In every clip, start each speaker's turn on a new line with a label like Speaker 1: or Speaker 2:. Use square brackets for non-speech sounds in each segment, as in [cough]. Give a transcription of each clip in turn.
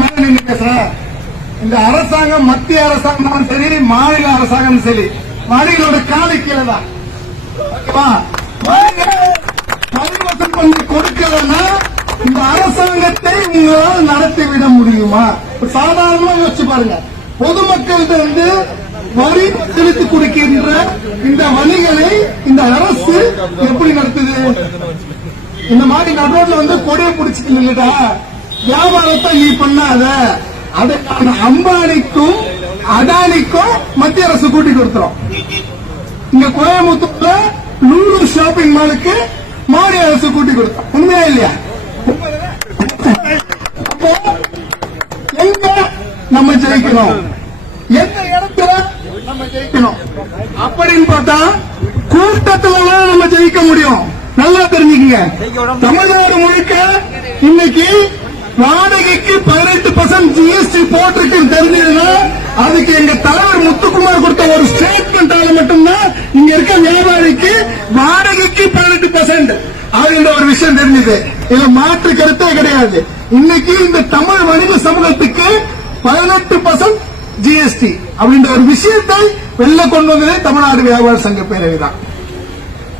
Speaker 1: மேல நின்று பேசுறேன் இந்த அரசாங்கம் மத்திய அரசாங்கம் சரி மாநில அரசாங்கம் சரி வணிகளோட காலை கீழே தான். ஓகேவா? வணிக பண்ணி கொடுக்கலன்னா இந்த அரசாங்கத்தை உங்களால் நடத்திவிட முடியுமா? சாதாரணமா யோசிச்சு பாருங்க. பொதுமக்கள்கிட்ட இருந்து வரி செலுத்தி கொடுக்கின்ற இந்த வணிகளை இந்த அரசு எப்படி நடத்துது? இந்த மாதிரி நடுவில் வந்து கொடியை பிடிச்சிட்டு நின்னுட்டா வியாபாரத்தை நீ பண்ணாத. அதுக்கான அம்பானிக்கும் அடானிக்கும் மத்திய அரசு கூட்டி கொடுத்துரும். இங்க கோயம்புத்தூர்ல நூறு ஷாப்பிங் மாலுக்கு மாநில அரசு கூட்டி கொடுத்தோம். உண்மையா இல்லையா? எங்க நம்ம ஜெயிக்கணும்? எந்த இடத்துல நம்ம ஜெயிக்கணும்? அப்படின்னு பார்த்தா கூட்டத்துல நம்ம ஜெயிக்க முடியும். நல்லா தெரிஞ்சுக்கங்க. தமிழ்நாடு முழுக்க இன்னைக்கு வாடகைக்கு பதினெட்டு பர்சன்ட் ஜிஎஸ்டி போட்டிருக்குன்னு தெரிஞ்சதுன்னா அதுக்கு எங்க தலைவர் முத்துக்குமார் கொடுத்த ஒரு ஸ்டேட்மெண்டால மட்டும்தான் இங்க இருக்க வியாபாரிக்கு வாடகைக்கு பதினெட்டு பர்சன்ட் அப்படின்ற ஒரு விஷயம் தெரிஞ்சது. இதுல மாற்று கருத்தே கிடையாது. இன்னைக்கு இந்த தமிழ் வணிக சமூகத்துக்கு பதினெட்டு பர்சன்ட் ஜிஎஸ்டி அப்படின்ற ஒரு விஷயத்தை வெளில கொண்டு வந்ததே தமிழ்நாடு வியாபார சங்க பேரவை தான்.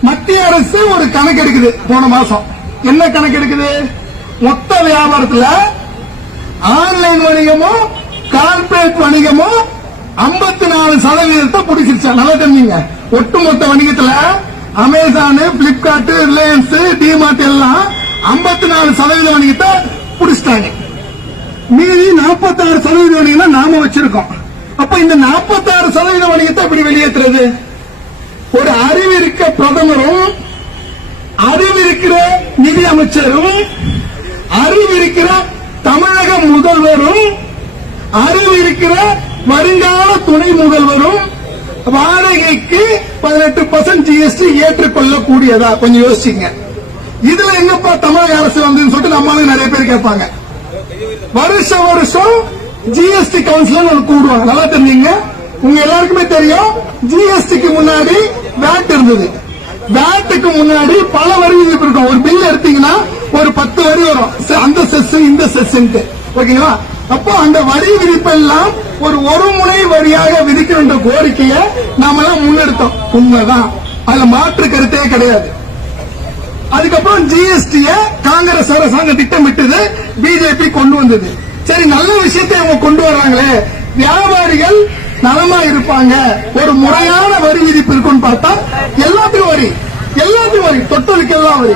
Speaker 1: மத்திய அரசு ஒரு கணக்கு எடுக்குது. போன மாசம். என்ன கணக்கு எடுக்குது? மொத்த வியாபாரத்துல ஆன்லைன் வணிகமும் கார்பரேட் வணிகமும் 54% நாலு சதவீதத்தை பிடிச்சிருச்சு. நல்லா தெரிஞ்சுங்க. ஒட்டுமொத்த வணிகத்துல அமேசான் பிளிப்கார்ட் ரிலையன்ஸ் டிமார்ட் எல்லாம் 54% நாலு சதவீத வணிகத்தை பிடிச்சிட்டாங்க. மீதி 46% சதவீத வணிகம் நாம வச்சிருக்கோம். அப்ப இந்த 46% சதவீத வணிகத்தை எப்படி வெளியேற்றுறது? ஒரு அறிவிருக்க பிரதமரும் அறிவிருக்கிற நிதி அமைச்சரும் அறிவிருக்கிற தமிழக முதல்வரும் அறிவிருக்கிற வருங்கால துணை முதல்வரும் வாடகைக்கு பதினெட்டு பர்சன்ட் ஜிஎஸ்டி ஏற்றுக்கொள்ளக்கூடியதா? கொஞ்சம் யோசிச்சுங்க. இதுல எங்கப்பா தமிழக அரசு வந்துன்னு சொல்லிட்டு நம்மளும் நிறைய பேர் கேட்பாங்க. வருஷம் வருஷம் ஜிஎஸ்டி கவுன்சில் கூடுவாங்க. நல்லா தெரிஞ்சீங்க. உங்க எல்லாருக்குமே தெரியும் ஜிஎஸ்டிக்கு முன்னாடி வேட் இருந்தது. வேட்டுக்கு முன்னாடி பல வரிகள் இருக்கும் ஒரு பில் எடுத்தீங்கன்னா ஒரு பத்து வரி வரும். அந்த செஸ் இந்த செஸ் ஓகேங்களா? அப்போ அந்த வரி விதிப்பெல்லாம் ஒரு ஒரு முனை வரியாக விதிக்கின்ற கோரிக்கையை நாம எல்லாம் முன்னெடுத்தோம். உண்மைதான். அதுல மாற்று கருத்தே கிடையாது. அதுக்கப்புறம் ஜிஎஸ்டிய காங்கிரஸ் அரசாங்கம் திட்டமிட்டது பிஜேபி கொண்டு வந்தது. சரி நல்ல விஷயத்தை அவங்க கொண்டு வர்றாங்களே வியாபாரிகள் நலமா இருப்பாங்க. ஒரு முறையான வரி விதிப்பு இருக்குன்னு பார்த்தா எல்லாத்துக்கும் வரி. எல்லாத்துக்கும் வரி. தொட்டலுக்கு எல்லாம் வரி.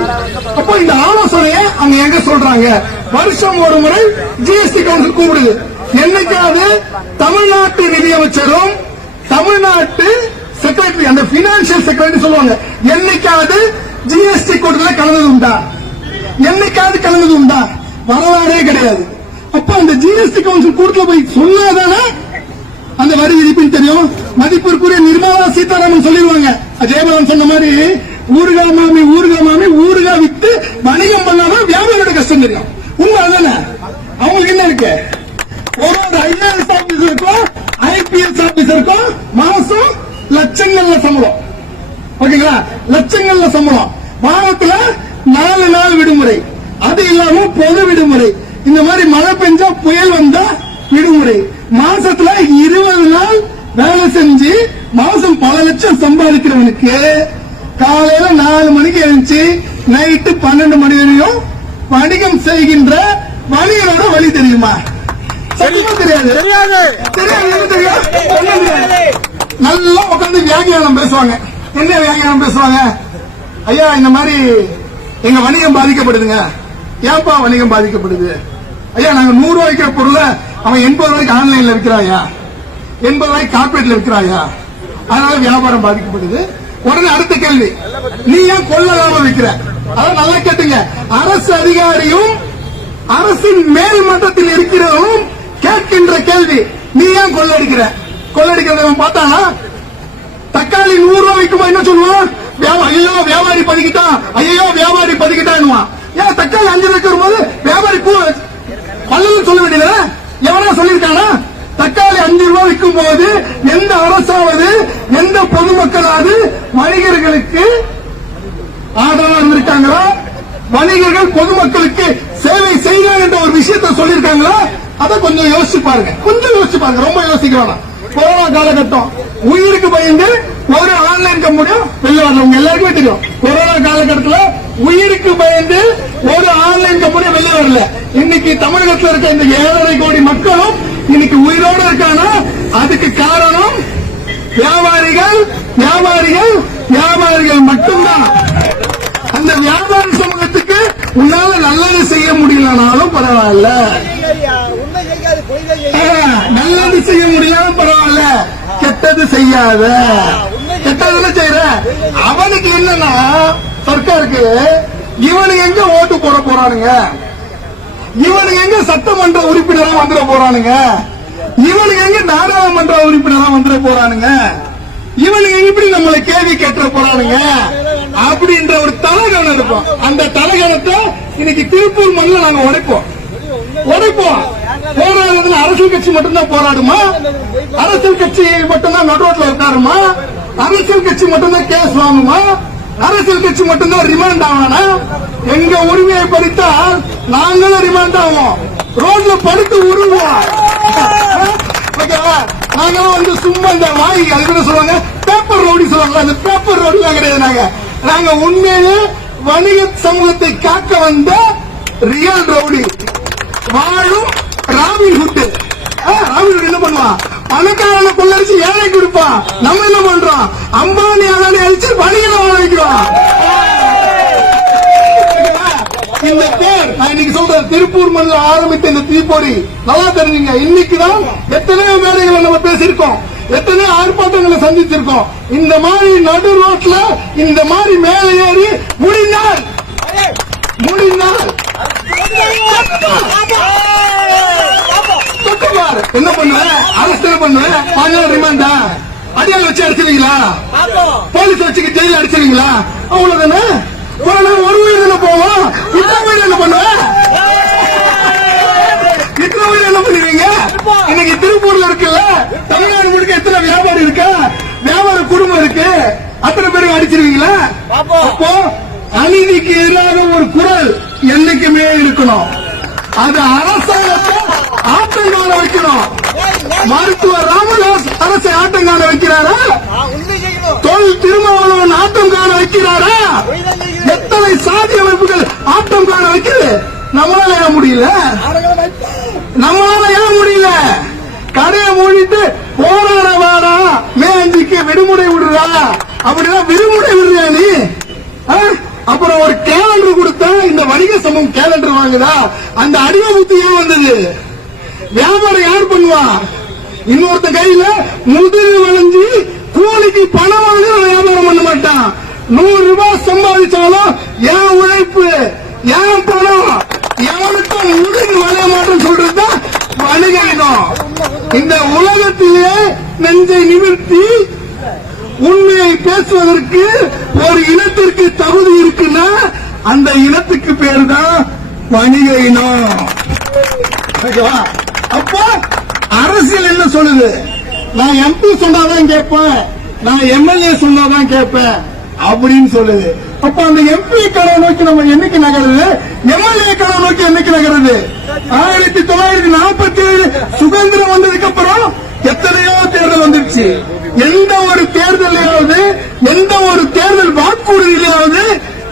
Speaker 1: அப்ப இந்த ஆலோசனையை அங்க எங்க சொல்றாங்க? வருஷம் ஒரு முறை ஜிஎஸ்டி கவுன்சில் கூப்பிடுது. என்னைக்காவது தமிழ்நாட்டு நிதியமைச்சரும் தமிழ்நாட்டு செக்ரட்டரி அந்த பினான்சியல் செக்ரட்டரி சொல்லுவாங்க. என்னைக்காவது ஜிஎஸ்டி கூட்டத்தில் கலந்தது உண்டா? என்னைக்காவது கலந்தது உண்டா? வரலாறே கிடையாது. அப்ப அந்த ஜிஎஸ்டி கவுன்சில் கூட்டத்தில் போய் சொன்னாதானே அந்த வரி விதிப்புன்னு தெரியும். மதிப்பிற்குரிய நிர்மலா சீதாராமன் சொல்லிடுவாங்க. ஜெயபாலன் சொன்ன மாதிரி ஊருகா மாமி ஊருகா மாமி ஊருகா வித்து வணிகம் பண்ணாம வியாபாரியோட கஷ்டம் தெரியும். உண்மை அதானே? அவங்களுக்கு என்ன இருக்கு? ஒரு ஒரு ஐஏஎஸ் ஆபீசருக்கும் ஐபிஎஸ் ஆபீசருக்கும் மாசம் லட்சங்கள்ல சம்பளம். ஓகேங்களா? லட்சங்கள்ல சம்பளம். வாரத்துல நாலு நாள் விடுமுறை. அது இல்லாம பொது விடுமுறை. இந்த மாதிரி மழை பெஞ்சா புயல் வந்தா விடுமுறை. மாசத்துல இருபது நாள் வேலை செஞ்சு மாசம் பல லட்சம் சம்பாதிக்கிறவனுக்கு காலையில நாலு மணிக்கு எழுந்துச்சு நைட்டு பன்னெண்டு மணி வரையும் வணிகம் செய்கின்ற வணிகரோட வழி தெரியுமா? தெரியாது. நல்லா உட்காந்து வியாகியானம் பேசுவாங்க. என்ன வியாகியானம் பேசுவாங்க? ஐயா இந்த மாதிரி எங்க வணிகம் பாதிக்கப்படுதுங்க. ஏன்பா வணிகம் பாதிக்கப்படுது? ஐயா நாங்க நூறு ரூபாய்க்கு பொருளை அவன் எண்பது ரூபாய்க்கு ஆன்லைன்ல விற்கிறாயா? எண்பது ரூபாய்க்கு கார்பரேட்ல விற்கிறாயா? அதனால வியாபாரம் பாதிக்கப்படுது. உடனே அடுத்த கேள்வி நீ ஏன் கொள்ளலாம விற்கிற? அதான் நல்லா கேட்டுங்க. அரசு அதிகாரியும் அரசின் மேல் மட்டத்தில் இருக்கிறவரும் கேட்கின்ற கேள்வி நீ ஏன் கொள்ளடிக்கிற? கொள்ளடிக்கிறத அவன் பார்த்தானா தக்காளி நூறு ரூபாய் விற்குமா? என்ன சொல்லுவான்? வியாபா- ஐயோ வியாபாரி பதுக்கிட்டான். ஐயோ வியாபாரி பதுக்கிட்டான் ஏன் தக்காளி அஞ்சு ரூபாய்க்கு வரும்போது வியாபாரி பூ பள்ளியில் சொல்ல வேண்டியது எவனா சொல்லியிருக்கானா? தக்காளி அஞ்சு ரூபாய் விற்கும் போது எந்த அரசாவது எந்த பொதுமக்களாவது வணிகர்களுக்கு ஆதரவா இருந்திருக்காங்களா? வணிகர்கள் பொதுமக்களுக்கு சேவை செய்யணும் என்ற ஒரு விஷயத்தை சொல்லியிருக்காங்களா? அதை கொஞ்சம் யோசிச்சு பாருங்க. கொஞ்சம் யோசிச்சு பாருங்க. ரொம்ப யோசிக்கிறோம் கொரோனா காலகட்டம். உயிருக்கு பயந்து ஒரு ஆன்லைன் கம்பெனியும் வெளியே வரல உங்க எல்லாருக்குமே தெரியும். கொரோனா காலகட்டத்தில் உயிருக்கு பயந்து ஒரு ஆன்லைன் கம்பெனியும் வெளியே வரல. இன்னைக்கு தமிழகத்தில் இருக்க இந்த ஏழரை கோடி மக்களும் இன்னைக்கு உயிரோடு இருக்கானா அதுக்கு காரணம் வியாபாரிகள் வியாபாரிகள் வியாபாரிகள் மட்டும்தான். அந்த வியாபாரி சமூகத்துக்கு உன்னால நல்லது செய்ய முடியலனாலும் பரவாயில்ல. நல்லது செய்ய முடியாம பரவாயில்ல. கெட்டது செய்யாத. கெட்டதுல செய்யற அவனுக்கு என்னன்னா சர்க்காருக்கு இவனுக்கு எங்க ஓட்டு போட போறானுங்க? இவனுக்கு எங்க சட்டமன்ற உறுப்பினரா வந்துட போறானுங்க? இவனுக்கு எங்க நாடாளுமன்ற உறுப்பினரா வந்துட போறானுங்க? இவனுக்கு எப்படி நம்மளை கேள்வி கேட்ட போறானுங்க? அப்படின்ற ஒரு தலைகணம் இருக்கும். அந்த தலைகணத்தை இன்னைக்கு திருப்பூர் மண்ணில் நாங்க உடைப்போம். உடைப்போம். போராடுறதுல அரசியல் கட்சி மட்டும்தான் போராடுமா? அரசியல் கட்சி மட்டும்தான் நடுரோட்ல இருக்காருமா அரசியல் கட்சி மட்டும்தான் கேஸ் வாங்குமா? அரசியல் கட்சி மட்டும்தான் ரிமாண்ட் ஆவானா எங்க உரிமையை பறித்தால் நாங்களும் ரிமாண்ட் ஆவோம். ரோட்ல படுத்து உருவோம் ஓகேவா நாங்களும் வந்து சும்மா இந்த வாய் அது சொல்லுவாங்க? பேப்பர் ரோடி சொல்லுவாங்க அந்த பேப்பர் ரோடி கிடையாது நாங்க. நாங்க உண்மையிலே வணிக சமூகத்தை காக்க வந்த ரியல் ரவுடி வாழும் ராபின் ஹுட் ராபின் ஹுட் என்ன பண்ணுவான்? பணக்காரனை கொள்ளடிச்சு ஏழை கொடுப்பான். நம்ம என்ன பண்றோம்? அம்பானி அதானி அழிச்சு வணிகளை வாழ வைக்கிறோம். இந்த பேர் நான் இன்னைக்கு சொல்றேன் திருப்பூர் மண்ணில் ஆரம்பித்த இந்த தீப்பொறி நல்லா தெரிஞ்சுங்க. இன்னைக்குதான் எத்தனையோ மேடைகளை நம்ம பேசியிருக்கோம். எத்தனையோ ஆர்ப்பாட்டங்களை சந்திச்சிருக்கோம். இந்த மாதிரி நடு ரோட்ல இந்த மாதிரி மேலே ஏறி முடிந்தால் என்ன பண்ணுவேன் என்ன பண்ணுவேன் நாள் ரிமாண்டா அடியால் வச்சு அடிச்சிருக்கீங்களா போலீஸ் வச்சுக்கு ஜெயில அடிச்சிருக்கீங்களா அவ்வளவுதானே? போனா ஒரு வீடு என்ன போவோம்? இத்தனை வீடு என்ன பண்ணுவேன் இத்தனை வீடு என்ன பண்ணுவீங்க? இன்னைக்கு திருப்பூர்ல இருக்குல்ல? தமிழ்நாடு முழுக்க எத்தனை வியாபாரம் இருக்கு? வியாபார குடும்பம் இருக்கு. அத்தனை பேருக்கு அடிச்சிருவீங்களா? அப்போ அநீதிக்கு எதிராக ஒரு குரல் என்னைக்குமே இருக்கணும். அது அரசாங்கத்தை ஆட்டங்கால வைக்கணும் மருத்துவர் ராமதாஸ் அரசை ஆட்டங்கால வைக்கிறாரா? தொழில் திருமாவளவன் ஆட்டம் காண வைக்கிறாரா? எத்தனை சாதி அமைப்புகள் ஆட்டம் காண வைக்குது? நம்மளால ஏன் முடியல? நம்மளால ஏன் முடியல? கடையை மூடிட்டு போராட வாரா மேஞ்சிக்கு விடுமுறை விடுறா. அப்படின்னா விடுமுறை விடுறியா நீ. அப்புறம் ஒரு கேலண்டர் கொடுத்த இந்த வணிக சமூகம் கேலண்டர் வாங்குதா? அந்த அடிமை புத்தி ஏன் வந்தது. வியாபாரம் யார் பண்ணுவா? இன்னொருத்த கையில முதிர் வளைஞ்சு கூலிக்கு பணம் வாங்கி வியாபாரம் பண்ண மாட்டான். நூறு ரூபாய் சம்பாதிச்சாலும் என் உழைப்பு என் பணம். எவனுக்கும் முதுகு வளைய மாட்டேன்னு சொல்றதுதான் வணிகம் இந்த உலகத்திலே நெஞ்சை நிமிர்த்தி உண்மையை பேசுவதற்கு ஒரு இனத்திற்கு தகுதி இருக்குன்னா அந்த இனத்துக்கு பேர் தான் வணிக இனம். அப்போ அரசியல் என்ன சொல்லுது? நான் எம்பி சொன்னாதான் கேட்பேன். நான் எம்எல்ஏ சொன்னாதான் கேட்பேன். அப்படின்னு சொல்லுது. அப்ப அந்த எம்பி கனவை நோக்கி நம்ம என்னைக்கு நகருது? எம்எல்ஏ கனவை நோக்கி என்னைக்கு நகருது? ஆயிரத்தி தொள்ளாயிரத்தி நாற்பத்தி ஏழு சுதந்திரம் வந்ததுக்கு அப்புறம் எத்தனையோ தேர்தல் வந்துருச்சு. எந்த ஒரு தேர்தலையாவது எந்த ஒரு தேர்தல் வாக்குறுதியிலாவது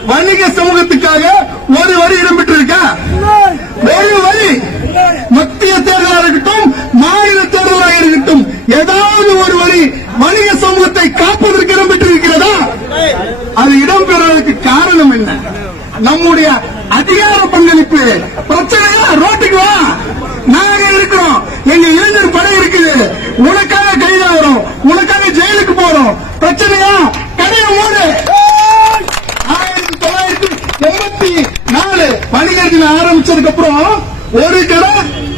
Speaker 1: வணிக சமூகத்துக்காக ஒரு வரி இடம்பெற்றிருக்கா? ஒரு வரி மத்திய தேர்தலாக இருக்கட்டும் மாநில தேர்தலாக இருக்கட்டும் ஏதாவது ஒரு வழி வணிக சமூகத்தை காப்பதற்கு இடம்பெற்றிருக்கிறதா? அது இடம்பெறுவதற்கு காரணம் என்ன? நம்முடைய அதிகார பங்களிப்பு பிரச்சனையா ரோட்டுக்கு வா நாங்க இருக்கிறோம் எங்க இளைஞர் படை இருக்குது உனக்காக கைதாகிறோம் உனக்காக ஜெயிலுக்கு போறோம் பிரச்சனையா கடையை மூடு ஆயிரத்தி தொள்ளாயிரத்தி எண்பத்தி நாலு வணிகர் தினம் ஆரம்பிச்சதுக்கு அப்புறம் ஒரு கடை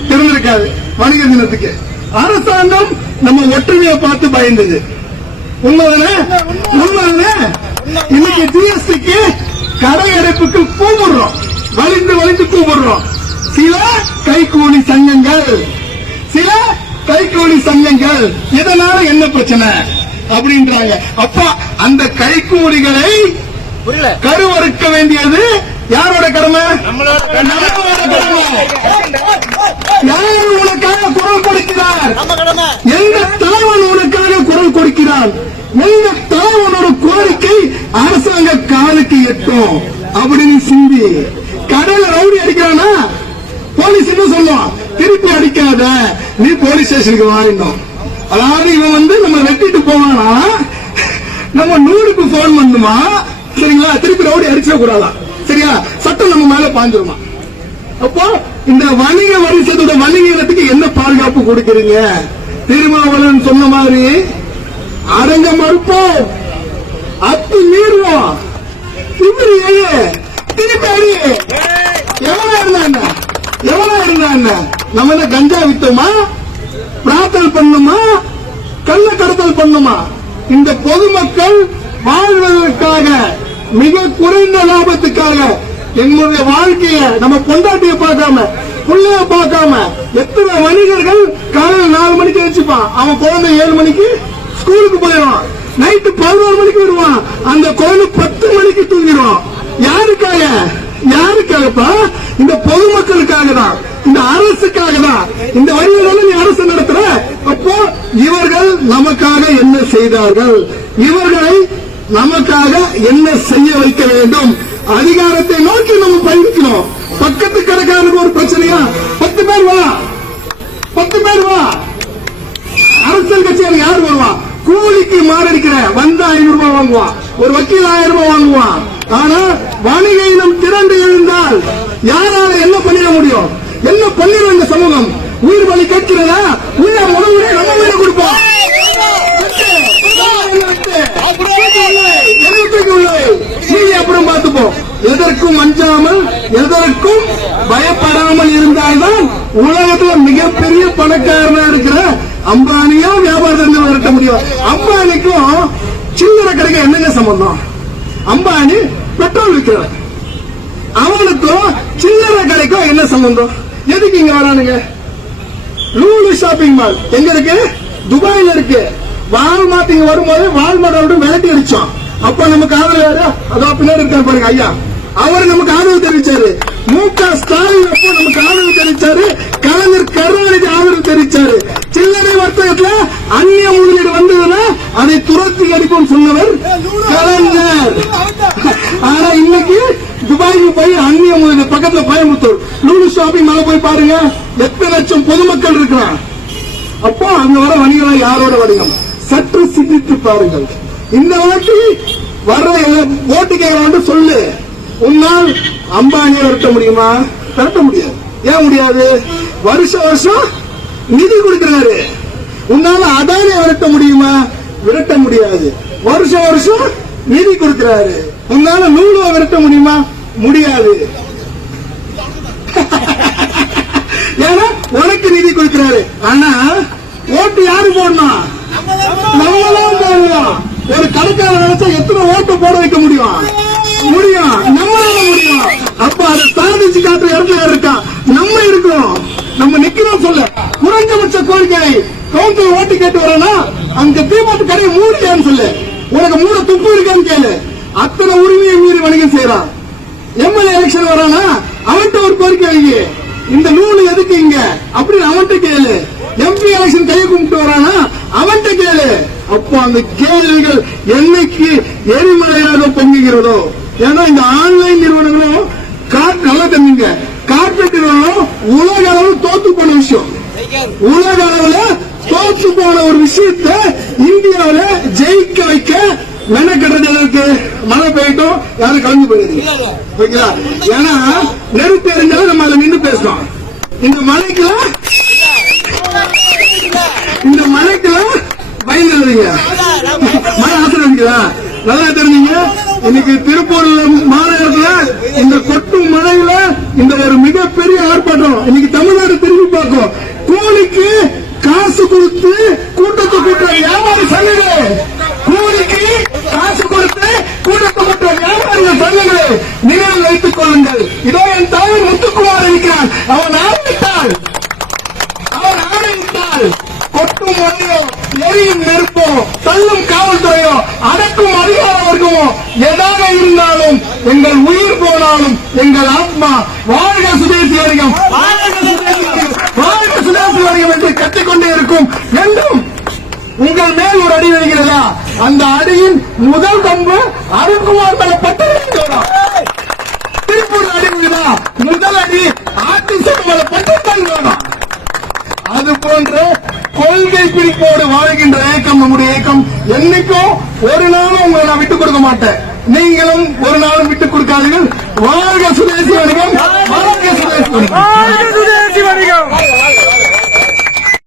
Speaker 1: திறந்திருக்காது வணிகர் தினத்துக்கு அரசாங்கம் நம்ம ஒற்றுமையை பயந்தது உண்மைதானே? உண்மைதானே? இன்னைக்கு ஜிஎஸ்டிக்கு கடை அடைப்புக்கு கூப்பிடுறோம். வலிந்து வலிந்து கூப்பிடுறோம். சில கைகூலி சங்கங்கள். சில கைகூலி சங்கங்கள். இதனால என்ன பிரச்சனை? அப்படின்றாங்க. அப்பா அந்த கைகூலிகளை கருவறுக்க வேண்டியது யாரோட கடமை.
Speaker 2: நம்மளோட
Speaker 1: கடமை. யார் உனக்காக குரல் கொடுக்கிறார்? எந்த தலைவன் உனக்காக குரல் கொடுக்கிறான்? எந்த தலைவனோட கோரிக்கை அரசாங்க காலுக்கு எட்டும்? அப்படின்னு சிந்தி. கடல ரவுடி அடிக்கிறானா? போலீஸ் என்ன சொல்லுவான் திருப்பி அடிக்காத. நீ போலீஸ் ஸ்டேஷனுக்கு வாரினோம் அதாவது இவன் வந்து நம்ம வெட்டிட்டு போவானா? நம்ம நூறுக்கு போன் பண்ணுமா? சரிங்களா? திருப்பி ரவுடி அடிச்சிட கூடாதா சரியா? சட்டம் நம்ம மேல பாஞ்சிருமா? அப்போ இந்த வணிக வரி வணிக இனத்துக்கு என்ன பாதுகாப்பு கொடுக்கிறீங்க? திருமாவளவன் சொன்ன மாதிரி அடங்க மறுப்போம் அத்து மீறுவோம். திமிரி எழு திருப்பி அடி. எவனா இருந்தா எவனா இருந்தா நம்ம என்ன கஞ்சா வித்தோமா? பிரார்த்தனை பண்ணுமா? கள்ள கடத்தல் பண்ணுமா? இந்த பொதுமக்கள் வாழ்வதற்காக மிக குறைந்த லாபத்துக்காக எங்களுடைய வாழ்க்கைய நம்ம கொண்டாட்டிய பார்க்காம புள்ளைய பார்க்காம எத்தனை வணிகர்கள் காலையில் நாலு மணிக்கு வச்சுப்பான் அவன் குழந்தை ஏழு மணிக்கு ஸ்கூலுக்கு போயிடுவான். நைட்டு பதினோரு மணிக்கு வருவான் அந்த குழந்தை பத்து மணிக்கு தூங்கிடுவான். யாருக்காக? யாருக்காகப்பா? இந்த பொதுமக்களுக்காக தான். இந்த அரசுக்காக தான். இந்த வழியில நீ அரசு நடத்துற? அப்போ இவர்கள் நமக்காக என்ன செய்தார்கள்? இவர்களை நமக்காக என்ன செய்ய வைக்க வேண்டும்? அதிகாரத்தை நோக்கி நம்ம பயணிக்கணும். பக்கத்து கடைக்காரனுக்கு ஒரு பிரச்சனையா? பத்து பேர் வா. பத்து பேர் வா. அரசியல் கட்சியால யார் வருவா? கூலிக்கு மாரடிக்கிற வந்தா ஐநூறு ரூபாய் வாங்குவான் ஒரு வக்கீல் ஆயிரம் ரூபாய் வாங்குவான் ஆனா வணிக இனம் திரண்டு எழுந்தால் யாரால என்ன பண்ணிட முடியும்? என்ன பண்ணிடும் இந்த சமூகம்? உயிர் பலி கேட்கிறதா? உள்ள உணவு நம்ம உயிரை கொடுப்போம். எழுத்துக்கு உள்ளவை நீங்க அப்புறம் பார்த்துப்போம் எதற்கும் அஞ்சாமல் எதற்கும் பயப்படாமல் இருந்தால்தான் உலகத்துல மிகப்பெரிய பணக்காரனா இருக்கிற அம்பானியா வியாபாரத்தை விரட்ட முடியும். அம்பானிக்கும் சில்லறை கடைக்கு என்னங்க சம்பந்தம்? அம்பானி பெட்ரோல் விற்கிற அவனுக்கும் சில்லறை கடைக்கும் என்ன சம்பந்தம்? எதுக்கு இங்க வரானுங்க? லூலு ஷாப்பிங் மால் எங்க இருக்கு? துபாயில இருக்கு. வால்மார்ட் இங்க வரும்போது வால்மார்ட்டோட விரட்டி அடிச்சோம் அப்ப நம்ம காதல் யாரு? அதோ பின்னாடி இருக்காரு பாருங்க ஐயா. அவர் நமக்கு ஆதரவு தெரிவிச்சாரு. மு க ஸ்டாலின் அப்போ நமக்கு ஆதரவு தெரிவிச்சாரு. கலைஞர் கருணாநிதி ஆதரவு தெரிவிச்சாரு. சில்லறை வர்த்தகத்துல அந்நிய முதலீடு வந்ததுன்னா அதை துரத்தி அடிப்போம் சொன்னவர் கலைஞர். ஆனா இன்னைக்கு துபாய்க்கு போய் அந்நிய முதலீடு பக்கத்துல கோயம்புத்தூர். லூலு ஷாப்பிங் மேல போய் பாருங்க. எத்தனை லட்சம் பொதுமக்கள் இருக்கிறான் அப்போ அங்க வர வணிகம் யாரோட வணிகம்? சற்று சிந்தித்து பாருங்கள். இந்த வாட்டி வர்ற ஓட்டு கேட்கறான்னு சொல்லு. உன்னால் அம்பானியை விரட்ட முடியுமா? விரட்ட முடியாது. ஏன் முடியாது? வருஷ வருஷம் நிதி கொடுக்கிறாரு. உன்னால அதானியை விரட்ட முடியுமா? விரட்ட முடியாது. வருஷம் வருஷம் நிதி கொடுக்கிறாரு. உன்னால நூலுவை விரட்ட முடியுமா? முடியாது. [laughs] ஏன்னா உனக்கு நிதி கொடுக்கிறாரு. ஆனா ஓட்டு யாரு போடணும்? நம்மளும் போடணும். ஒரு கணக்கான நினைச்சா எத்தனை ஓட்டு போட வைக்க முடியும்? முடியும்? நம்மளால முடியும்? அப்ப அதை சாதிச்சு காட்டுற இடத்துல யார் இருக்கா? நம்ம இருக்கோம். நம்ம நிக்கிறோம் சொல்ல. குறைஞ்சபட்ச கோரிக்கை. கவுன்சில் ஓட்டு கேட்டு வரனா அங்க தீபாட்டு கடையை மூடியான்னு சொல்லு. உனக்கு மூட துப்பு இருக்கான்னு கேளு. அத்தனை உரிமையை மீறி வணிகம் செய்யறான் எம்எல்ஏ எலெக்ஷன் வரானா அவன்கிட்ட ஒரு கோரிக்கை வைங்க. இந்த நூல் எதுக்கு இங்க? அப்படின்னு அவன்கிட்ட கேளு. எம்பி எலெக்ஷன் கையை கும்பிட்டு வரானா அவன்கிட்ட கேளு. அப்போ அந்த கேள்விகள் என்னைக்கு எரிமலையாக பொங்குகிறதோ? ஏன்னா இந்த ஆன்லைன் நிறுவனங்களும் நல்லா தெரிஞ்சுங்க கார்பரேட் நிறுவனம் உலக அளவு தோத்து போன விஷயம். உலக அளவுல தோற்று போன ஒரு விஷயத்த இந்தியாவில ஜெயிக்க வைக்க மெனக்கட்டுறது எதற்கு மழை பெய்யட்டும். யாரும் கலந்து போயிடுது ஓகேங்களா? ஏன்னா நெருப்பு எரிஞ்சாலும் நம்ம அதுல நின்று பேசலாம். இந்த மழைக்கெல்லாம் இந்த மழைக்கெல்லாம் பயந்துருங்க மழை ஆசிரியர்களா நல்லா தெரிஞ்சீங்க. இன்னைக்கு திருப்பூர்ல மாநகரத்துல இந்த கொட்டும் மழையில இந்த ஒரு மிகப்பெரிய ஆர்ப்பாட்டம். இன்னைக்கு தமிழ்நாடு திரும்பி பார்க்கும் கூலிக்கு காசு கொடுத்து கூட்டத்தை கூட்டுற வியாபாரி சங்கங்களே கூலிக்கு காசு கொடுத்து கூட்டத்தை கூட்டுற வியாபாரிகள் சங்கங்களே நினைவில் வைத்துக் கொள்ளுங்கள் இதோ என் தலைவர் முத்துக்குமார் இருக்கிறான் அவன் ஆரம்பித்தாள் அவர் ஆணையிட்டால் கொட்டும் மண்ணிலோ எரியும் நெருப்போ தள்ளும் காவல்துறையோ அடக்கும் அதிகார வர்க்கமோ எதாக இருந்தாலும் எங்கள் உயிர் போனாலும் எங்கள் ஆத்மா வாழ்க சுதேசி வணிகம் வாழ்க சுதேசி வணிகம், வாழ்க சுதேசி வணிகம் என்று கத்திக்கொண்டே இருக்கும் என்றும் உங்கள் மேல் ஒரு அடி வருகிறதா அந்த அடியின் முதல் கம்பு அருண்குமார் மேல பட்டு திருப்பூர் அடி வருகிறதா முதல் அடி ஆர்டிஸ்ட் மேல பட்டு வேணும் அது போன்ற கொள்கை பிடிப்போடு வாழ்கின்ற இயக்கம் நம்முடைய இயக்கம் என்னைக்கும் ஒரு நாளும் உங்களை நான் விட்டுக் கொடுக்க மாட்டேன். நீங்களும் ஒரு நாளும் விட்டுக் கொடுக்காதீர்கள். வாழ்க சுதேசி வணிகம். வாழ்க சுதேசி வணிகம்.